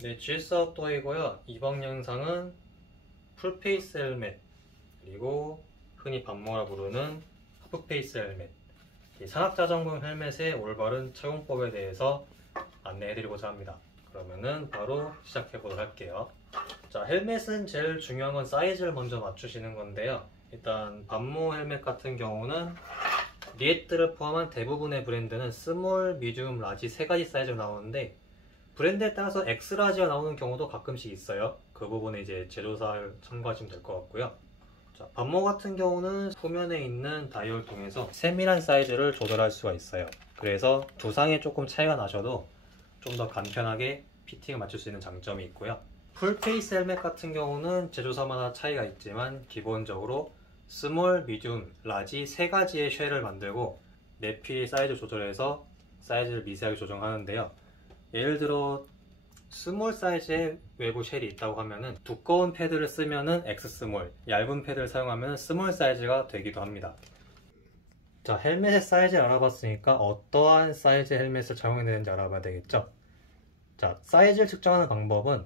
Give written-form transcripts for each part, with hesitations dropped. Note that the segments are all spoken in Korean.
네, GS 아웃도어이고요. 이번 영상은 풀페이스 헬멧, 그리고 흔히 반모라 부르는 하프페이스 헬멧, 이 산악자전거 헬멧의 올바른 착용법에 대해서 안내해드리고자 합니다. 그러면은 바로 시작해보도록 할게요. 자, 헬멧은 제일 중요한 건 사이즈를 먼저 맞추시는 건데요. 일단 반모 헬멧 같은 경우는 리에트를 포함한 대부분의 브랜드는 스몰, 미디움, 라지 세 가지 사이즈로 나오는데 브랜드에 따라서 엑스라지가 나오는 경우도 가끔씩 있어요. 그 부분에 이제 제조사를 참고하시면 될 것 같고요. 자, 반모 같은 경우는 후면에 있는 다이얼을 통해서 세밀한 사이즈를 조절할 수가 있어요. 그래서 두상에 조금 차이가 나셔도 좀 더 간편하게 피팅을 맞출 수 있는 장점이 있고요. 풀페이스 헬멧 같은 경우는 제조사마다 차이가 있지만 기본적으로 스몰, 미디움, 라지 세 가지의 쉘을 만들고 내피 사이즈 조절해서 사이즈를 미세하게 조정하는데요. 예를 들어 스몰 사이즈의 외부 쉘이 있다고 하면은 두꺼운 패드를 쓰면은 X 스몰, 얇은 패드를 사용하면 스몰 사이즈가 되기도 합니다. 자, 헬멧의 사이즈를 알아봤으니까 어떠한 사이즈의 헬멧을 착용해야 되는지 알아봐야 되겠죠? 자, 사이즈를 측정하는 방법은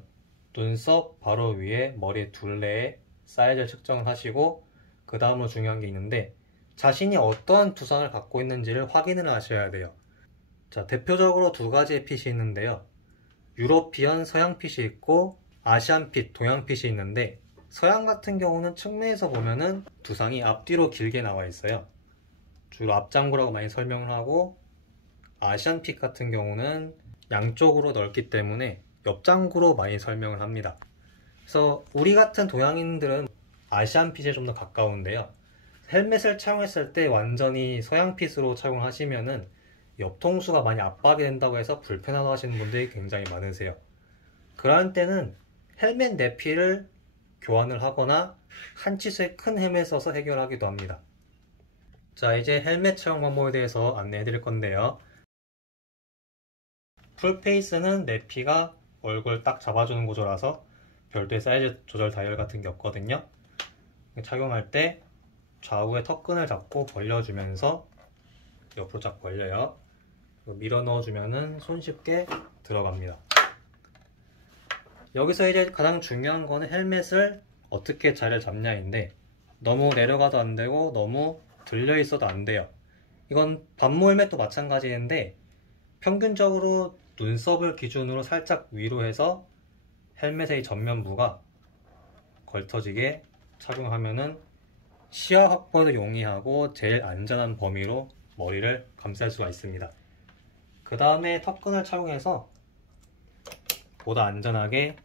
눈썹 바로 위에 머리 둘레에 사이즈를 측정을 하시고 그 다음으로 중요한 게 있는데 자신이 어떠한 두상을 갖고 있는지를 확인을 하셔야 돼요. 자, 대표적으로 두 가지의 핏이 있는데요. 유러피언 서양 핏이 있고 아시안 핏, 동양 핏이 있는데 서양 같은 경우는 측면에서 보면은 두상이 앞뒤로 길게 나와 있어요. 주로 앞장구라고 많이 설명을 하고 아시안 핏 같은 경우는 양쪽으로 넓기 때문에 옆장구로 많이 설명을 합니다. 그래서 우리 같은 동양인들은 아시안 핏에 좀 더 가까운데요. 헬멧을 착용했을 때 완전히 서양 핏으로 착용하시면은 옆통수가 많이 압박이 된다고 해서 불편하다 하시는 분들이 굉장히 많으세요. 그럴 때는 헬멧 내피를 교환을 하거나 한 치수의 큰 헬멧을 써서 해결하기도 합니다. 자, 이제 헬멧 착용 방법에 대해서 안내해 드릴 건데요. 풀페이스는 내피가 얼굴 딱 잡아주는 구조라서 별도의 사이즈 조절 다이얼 같은 게 없거든요. 착용할 때 좌우의 턱끈을 잡고 벌려주면서 옆으로 쫙 벌려요. 밀어 넣어주면은 손쉽게 들어갑니다. 여기서 이제 가장 중요한 거는 헬멧을 어떻게 자리를 잡냐인데 너무 내려가도 안 되고 너무 들려 있어도 안 돼요. 이건 반모 헬멧도 마찬가지인데 평균적으로 눈썹을 기준으로 살짝 위로 해서 헬멧의 전면부가 걸터지게 착용하면은 시야 확보에도 용이하고 제일 안전한 범위로 머리를 감쌀 수가 있습니다. 그 다음에 턱끈을 착용해서 보다 안전하게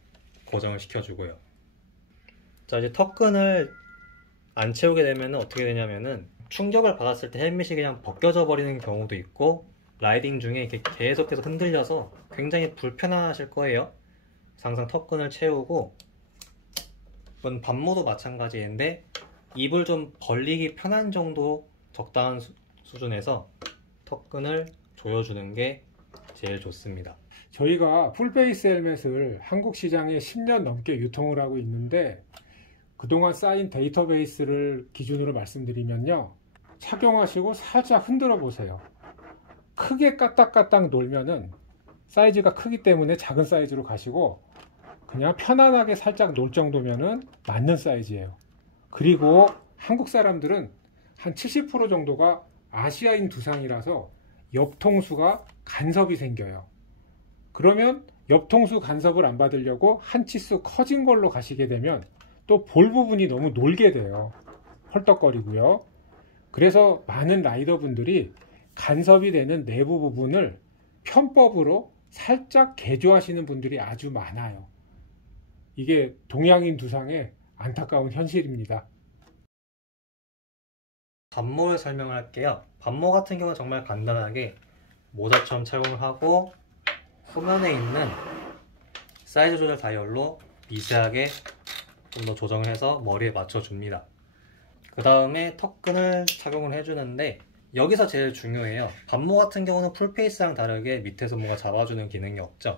고정을 시켜주고요. 자, 이제 턱끈을 안 채우게 되면 어떻게 되냐면은 충격을 받았을 때 헬멧이 그냥 벗겨져 버리는 경우도 있고 라이딩 중에 이렇게 계속해서 흔들려서 굉장히 불편하실 거예요. 항상 턱끈을 채우고 이건 반모도 마찬가지인데 입을 좀 벌리기 편한 정도 적당한 수준에서 턱끈을 조여주는 게 제일 좋습니다. 저희가 풀페이스 헬멧을 한국 시장에 10년 넘게 유통을 하고 있는데 그동안 쌓인 데이터베이스를 기준으로 말씀드리면요, 착용하시고 살짝 흔들어 보세요. 크게 까딱까딱 놀면은 사이즈가 크기 때문에 작은 사이즈로 가시고 그냥 편안하게 살짝 놀 정도면은 맞는 사이즈예요. 그리고 한국 사람들은 한 70% 정도가 아시아인 두상이라서 옆통수가 간섭이 생겨요. 그러면 옆통수 간섭을 안 받으려고 한 치수 커진 걸로 가시게 되면 또 볼 부분이 너무 놀게 돼요. 헐떡거리고요. 그래서 많은 라이더분들이 간섭이 되는 내부 부분을 편법으로 살짝 개조하시는 분들이 아주 많아요. 이게 동양인 두상의 안타까운 현실입니다. 반모를 설명을 할게요. 반모 같은 경우는 정말 간단하게 모자처럼 착용을 하고 후면에 있는 사이즈 조절 다이얼로 미세하게 좀 더 조정을 해서 머리에 맞춰줍니다. 그 다음에 턱끈을 착용을 해주는데 여기서 제일 중요해요. 반모 같은 경우는 풀페이스랑 다르게 밑에서 뭔가 잡아주는 기능이 없죠.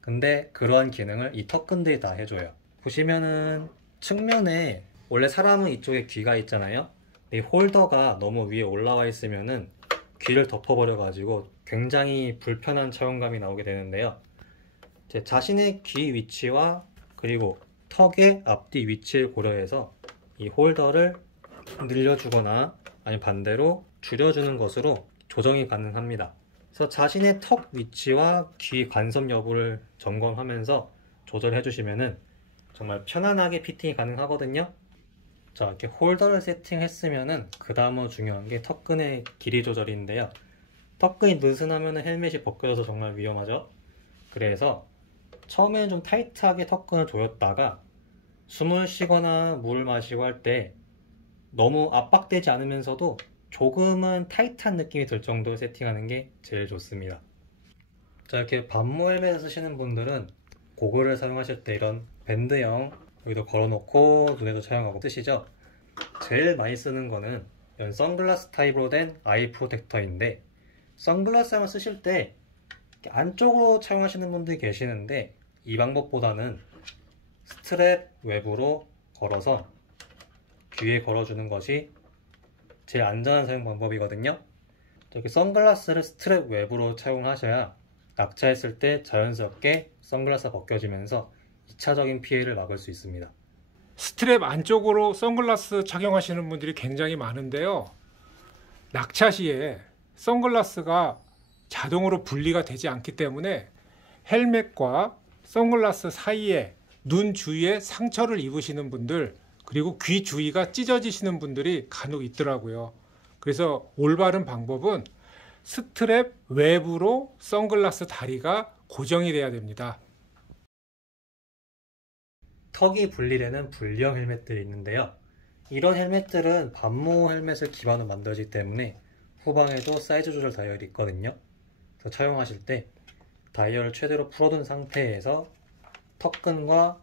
근데 그러한 기능을 이 턱끈들이 다 해줘요. 보시면은 측면에 원래 사람은 이쪽에 귀가 있잖아요. 이 홀더가 너무 위에 올라와 있으면은 귀를 덮어버려 가지고 굉장히 불편한 착용감이 나오게 되는데요. 자신의 귀 위치와 그리고 턱의 앞뒤 위치를 고려해서 이 홀더를 늘려주거나 아니면 반대로 줄여주는 것으로 조정이 가능합니다. 그래서 자신의 턱 위치와 귀 간섭 여부를 점검하면서 조절해 주시면은 정말 편안하게 피팅이 가능하거든요. 자, 이렇게 홀더를 세팅했으면은 그 다음으로 중요한 게 턱끈의 길이 조절인데요. 턱끈이 느슨하면 헬멧이 벗겨져서 정말 위험하죠. 그래서 처음에는 좀 타이트하게 턱끈을 조였다가 숨을 쉬거나 물을 마시고 할 때 너무 압박되지 않으면서도 조금은 타이트한 느낌이 들 정도로 세팅하는 게 제일 좋습니다. 자, 이렇게 반모 헬멧을 쓰시는 분들은 고글을 사용하실 때 이런 밴드형 여기도 걸어놓고 눈에도 착용하고 쓰시죠. 제일 많이 쓰는 거는 이런 선글라스 타입으로 된 아이 프로텍터인데, 선글라스를 쓰실 때 안쪽으로 착용하시는 분들이 계시는데 이 방법보다는 스트랩 외부로 걸어서 귀에 걸어주는 것이 제일 안전한 사용 방법이거든요. 이렇게 선글라스를 스트랩 외부로 착용하셔야 낙차했을 때 자연스럽게 선글라스가 벗겨지면서 2차적인 피해를 막을 수 있습니다. 스트랩 안쪽으로 선글라스 착용하시는 분들이 굉장히 많은데요. 낙차 시에 선글라스가 자동으로 분리가 되지 않기 때문에 헬멧과 선글라스 사이에 눈 주위에 상처를 입으시는 분들, 그리고 귀 주위가 찢어지시는 분들이 간혹 있더라고요. 그래서 올바른 방법은 스트랩 외부로 선글라스 다리가 고정이 돼야 됩니다. 턱이 분리되는 분리형 헬멧들이 있는데요. 이런 헬멧들은 반모 헬멧을 기반으로 만들어지기 때문에 후방에도 사이즈 조절 다이얼이 있거든요. 그래서 착용하실 때 다이얼을 최대로 풀어둔 상태에서 턱끈과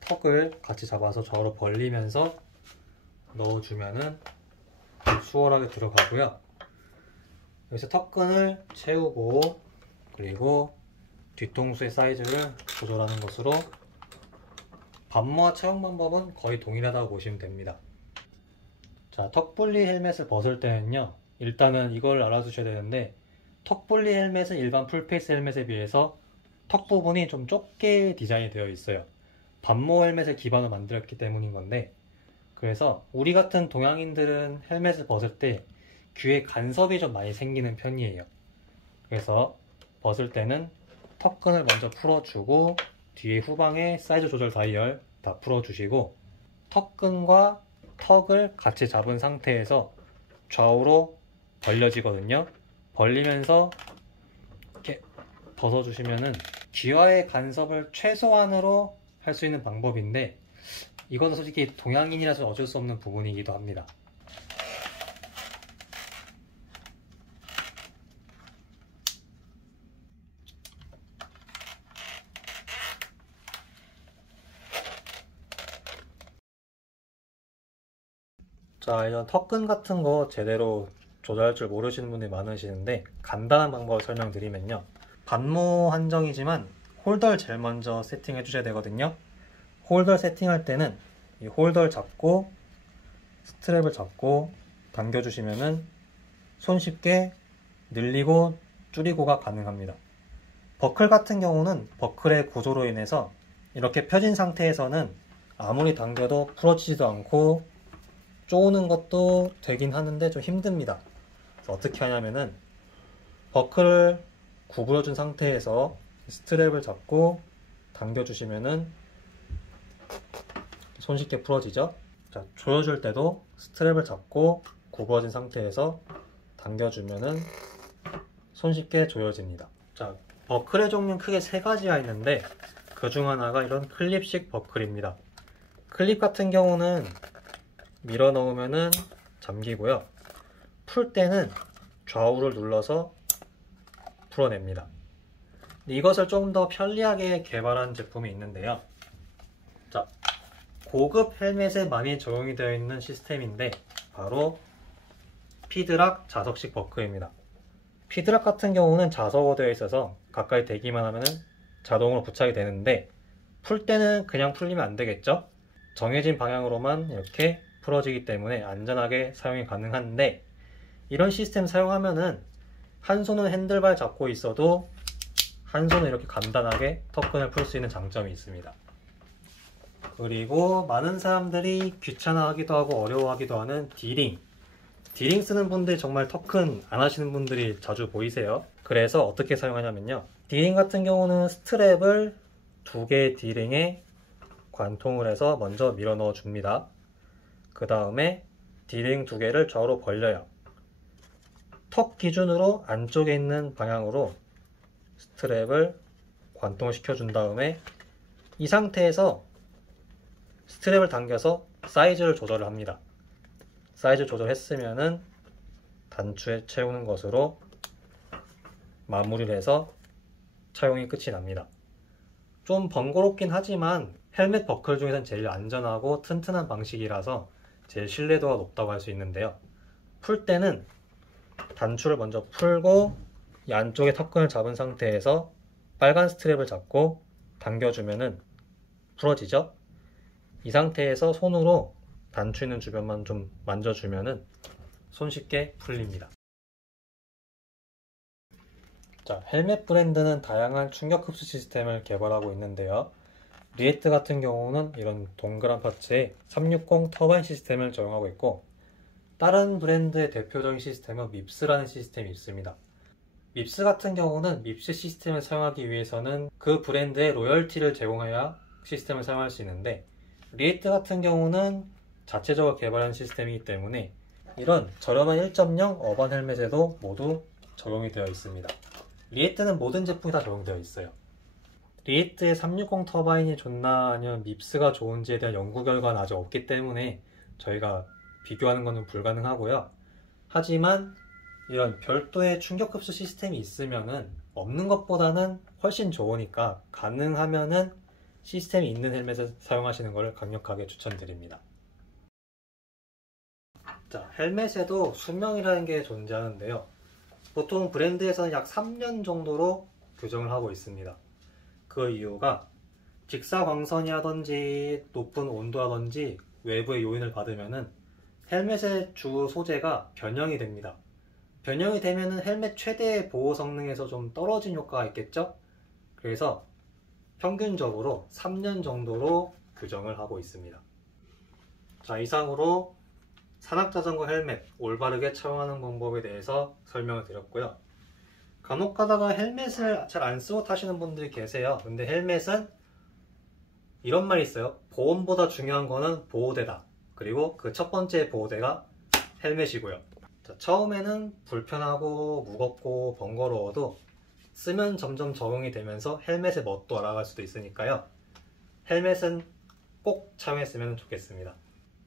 턱을 같이 잡아서 좌우로 벌리면서 넣어주면은 수월하게 들어가고요. 여기서 턱끈을 채우고 그리고 뒤통수의 사이즈를 조절하는 것으로 반모와 착용 방법은 거의 동일하다고 보시면 됩니다. 자, 턱분리 헬멧을 벗을 때는요, 일단은 이걸 알아두셔야 되는데, 턱분리 헬멧은 일반 풀페이스 헬멧에 비해서 턱 부분이 좀 좁게 디자인이 되어 있어요. 반모 헬멧을 기반으로 만들었기 때문인 건데, 그래서 우리 같은 동양인들은 헬멧을 벗을 때 귀에 간섭이 좀 많이 생기는 편이에요. 그래서 벗을 때는 턱끈을 먼저 풀어주고 뒤에 후방에 사이즈 조절 다이얼 다 풀어주시고 턱끈과 턱을 같이 잡은 상태에서 좌우로 벌려지거든요. 벌리면서 이렇게 벗어주시면은 귀와의 간섭을 최소한으로 할 수 있는 방법인데, 이건 솔직히 동양인이라서 어쩔 수 없는 부분이기도 합니다. 자, 이런 턱끈 같은 거 제대로 조절할 줄 모르시는 분들이 많으시는데, 간단한 방법을 설명드리면요, 반모 한정이지만 홀더를 제일 먼저 세팅해 주셔야 되거든요. 홀더 세팅할 때는 이 홀더를 잡고 스트랩을 잡고 당겨 주시면은 손쉽게 늘리고 줄이고가 가능합니다. 버클 같은 경우는 버클의 구조로 인해서 이렇게 펴진 상태에서는 아무리 당겨도 풀어지지도 않고 쪼는 것도 되긴 하는데 좀 힘듭니다. 그래서 어떻게 하냐면은 버클을 구부려준 상태에서 스트랩을 잡고 당겨주시면은 손쉽게 풀어지죠. 자, 조여줄 때도 스트랩을 잡고 구부러진 상태에서 당겨주면은 손쉽게 조여집니다. 자, 버클의 종류는 크게 세 가지가 있는데 그 중 하나가 이런 클립식 버클입니다. 클립 같은 경우는 밀어 넣으면은 잠기고요. 풀 때는 좌우를 눌러서 풀어냅니다. 이것을 조금 더 편리하게 개발한 제품이 있는데요. 자, 고급 헬멧에 많이 적용이 되어 있는 시스템인데 바로 피드락 자석식 버클입니다. 피드락 같은 경우는 자석으로 되어 있어서 가까이 대기만 하면 자동으로 부착이 되는데, 풀 때는 그냥 풀리면 안 되겠죠? 정해진 방향으로만 이렇게 풀어지기 때문에 안전하게 사용이 가능한데, 이런 시스템 사용하면은 한 손은 핸들발 잡고 있어도 한 손에 이렇게 간단하게 턱끈을 풀 수 있는 장점이 있습니다. 그리고 많은 사람들이 귀찮아하기도 하고 어려워하기도 하는 디링 쓰는 분들 정말 턱큰 안 하시는 분들이 자주 보이세요. 그래서 어떻게 사용하냐면요, 디링 같은 경우는 스트랩을 2개의 디링에 관통을 해서 먼저 밀어 넣어 줍니다. 그 다음에 디링 2개를 좌우로 벌려요. 턱 기준으로 안쪽에 있는 방향으로 스트랩을 관통시켜 준 다음에 이 상태에서 스트랩을 당겨서 사이즈를 조절을 합니다. 사이즈 조절했으면은 단추에 채우는 것으로 마무리를 해서 착용이 끝이 납니다. 좀 번거롭긴 하지만 헬멧 버클 중에서는 제일 안전하고 튼튼한 방식이라서 제일 신뢰도가 높다고 할 수 있는데요. 풀 때는 단추를 먼저 풀고 이 안쪽에 턱끈을 잡은 상태에서 빨간 스트랩을 잡고 당겨주면은 풀어지죠? 이 상태에서 손으로 단추 있는 주변만 좀 만져주면은 손쉽게 풀립니다. 자, 헬멧 브랜드는 다양한 충격 흡수 시스템을 개발하고 있는데요. 리에트 같은 경우는 이런 동그란 파츠에 360 터바인 시스템을 적용하고 있고, 다른 브랜드의 대표적인 시스템은 밉스라는 시스템이 있습니다. 밉스 같은 경우는 밉스 시스템을 사용하기 위해서는 그 브랜드의 로열티를 제공해야 시스템을 사용할 수 있는데, 리에트 같은 경우는 자체적으로 개발한 시스템이기 때문에 이런 저렴한 1.0 어반 헬멧에도 모두 적용이 되어 있습니다. 리에트는 모든 제품이 다 적용되어 있어요. 리에트의 360 터바인이 좋나 아니면 밉스가 좋은지에 대한 연구 결과는 아직 없기 때문에 저희가 비교하는 것은 불가능하고요. 하지만 이런 별도의 충격 흡수 시스템이 있으면은 없는 것보다는 훨씬 좋으니까 가능하면은 시스템이 있는 헬멧을 사용하시는 것을 강력하게 추천드립니다. 자, 헬멧에도 수명이라는 게 존재하는데요. 보통 브랜드에서는 약 3년 정도로 규정을 하고 있습니다. 그 이유가 직사광선이라든지 높은 온도라든지 외부의 요인을 받으면은 헬멧의 주 소재가 변형이 됩니다. 변형이 되면은 헬멧 최대 보호 성능에서 좀 떨어진 효과가 있겠죠? 그래서 평균적으로 3년 정도로 규정을 하고 있습니다. 자, 이상으로 산악자전거 헬멧 올바르게 착용하는 방법에 대해서 설명을 드렸고요. 간혹 가다가 헬멧을 잘 안 쓰고 타시는 분들이 계세요. 근데 헬멧은 이런 말이 있어요. 보험보다 중요한 거는 보호대다. 그리고 그 첫 번째 보호대가 헬멧이고요. 자, 처음에는 불편하고 무겁고 번거로워도 쓰면 점점 적응이 되면서 헬멧의 멋도 알아갈 수도 있으니까요. 헬멧은 꼭 착용했으면 좋겠습니다.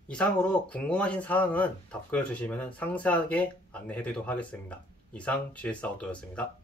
이상으로 궁금하신 사항은 답글 주시면 상세하게 안내해드리도록 하겠습니다. 이상 GS 아웃도어였습니다.